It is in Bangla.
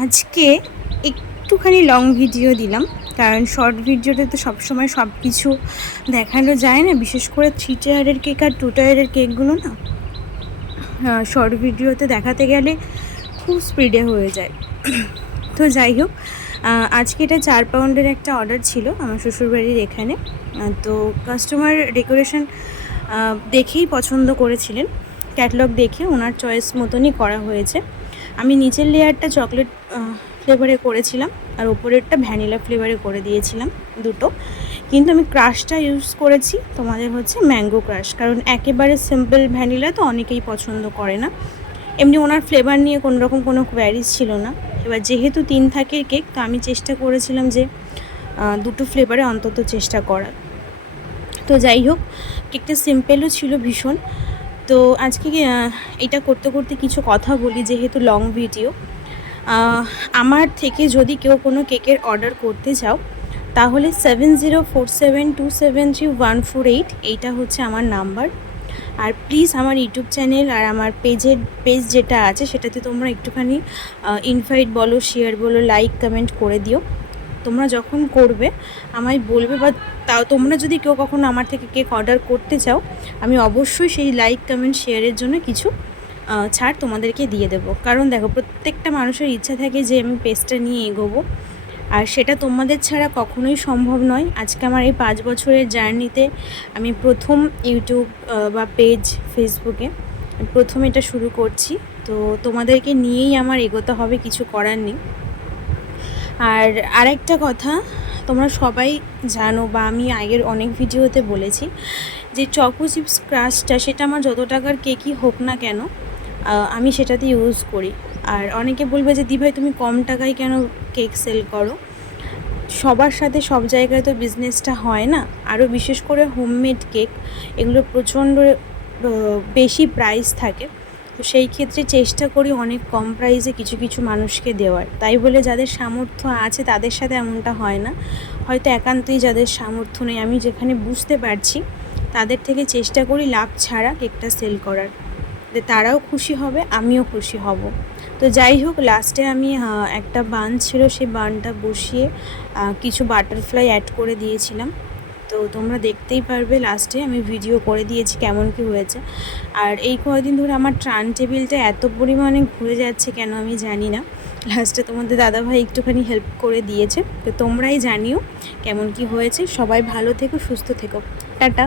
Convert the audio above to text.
আজকে একটুখানি লং ভিডিও দিলাম, কারণ শর্ট ভিডিওতে তো সবসময় সব কিছু দেখানো যায় না, বিশেষ করে 3 টায়ারের কেক আর 2 টায়ারের কেকগুলো না শর্ট ভিডিওতে দেখাতে গেলে খুব স্পিডে হয়ে যায়। তো যাই হোক, আজকে এটা 4 পাউন্ডের একটা অর্ডার ছিল আমার শ্বশুরবাড়ির এখানে। তো কাস্টমার ডেকোরেশন দেখেই পছন্দ করেছিলেন, ক্যাটালগ দেখে ওনার চয়েস মতনই করা হয়েছে। আমি নিচের লেয়ারটা চকলেট ফ্লেভারে করেছিলাম আর ওপরেরটা ভ্যানিলা ফ্লেভারে করে দিয়েছিলাম দুটো, কিন্তু আমি ক্রাশটা ইউজ করেছি তোমাদের হচ্ছে ম্যাঙ্গো ক্রাশ, কারণ একেবারে সিম্পল ভ্যানিলা তো অনেকেই পছন্দ করে না। এমনি ওনার ফ্লেভার নিয়ে কোনো রকম কোনো কোয়ারিজ ছিল না। এবার যেহেতু 3 থাকের কেক, তো আমি চেষ্টা করেছিলাম যে দুটো ফ্লেভারে অন্তত চেষ্টা করার। তো যাই হোক, কেকটা সিম্পলও ছিল ভীষণ। তো আজকে এটা করতে করতে কিছু কথা বলি, যেহেতু লং ভিডিও। আমার থেকে যদি কেউ কোনো কেকের অর্ডার করতে চাও, তাহলে 7047273148 এইটা হচ্ছে আমার নাম্বার। আর প্লিজ আমার ইউটিউব চ্যানেল আর আমার পেজ যেটা আছে সেটাতে তোমরা একটুখানি ইনভাইট বলো, শেয়ার বলো, লাইক কমেন্ট করে দিও। তোমরা যখন করবে আমায় বলবে, বা তাও তোমরা যদি কেউ কখনো আমার থেকে কেক অর্ডার করতে চাও, আমি অবশ্যই সেই লাইক কমেন্ট শেয়ারের জন্য কিছু ছাড় তোমাদেরকে দিয়ে দেবো। কারণ দেখো, প্রত্যেকটা মানুষের ইচ্ছা থাকে যে আমি পেজটা নিয়ে এগোবো, আর সেটা তোমাদের ছাড়া কখনোই সম্ভব নয়। আজকে আমার এই 5 বছরের জার্নিতে আমি প্রথম ইউটিউব বা পেজ ফেসবুকে প্রথম এটা শুরু করছি। তো তোমাদেরকে নিয়েই আমার এগোতে হবে, কিছু করার নেই। আর আরেকটা কথা, তোমরা সবাই জানো বা আমি আগের অনেক ভিডিওতে বলেছি যে চকো চিপস ক্রাশটা, সেটা আমার যত টাকার কেকই হোক না কেন আমি সেটাতে ইউজ করি। আর অনেকে বলবে যে দি ভাই তুমি কম টাকায় কেন কেক সেল করো? সবার সাথে সব জায়গায় তো বিজনেসটা হয় না, আরও বিশেষ করে হোমমেড কেক, এগুলো প্রচণ্ড বেশি প্রাইস থাকে। তো সেই ক্ষেত্রে চেষ্টা করি অনেক কম প্রাইসে কিছু কিছু মানুষকে দেওয়ার। তাই বলে যাদের সামর্থ্য আছে তাদের সাথে এমনটা হয় না, হয়তো একান্তই যাদের সামর্থ্য নেই, আমি যেখানে বুঝতে পারছি তাদের থেকে চেষ্টা করি লাভ ছাড়া কেকটা সেল করার, তারাও খুশি হবে, আমিও খুশি হব। তো যাই হোক, লাস্টে আমি একটা বান ছিল, সেই বানটা বসিয়ে কিছু বাটারফ্লাই অ্যাড করে দিয়েছিলাম। তো তোমরা দেখতেই পারবে, লাস্টে আমি ভিডিও করে দিয়েছি কেমন কি হয়েছে। আর এই কয়েকদিন ধরে আমার টার্ন টেবিলটা এত পরিমাণে ঘুরে যাচ্ছে কেন আমি জানি না। লাস্টে তোমাদের দাদাভাই একটুখানি হেল্প করে দিয়েছে। তো তোমরাই জানিও কেমন কি হয়েছে। সবাই ভালো থেকো, সুস্থ থেকো, টাটা।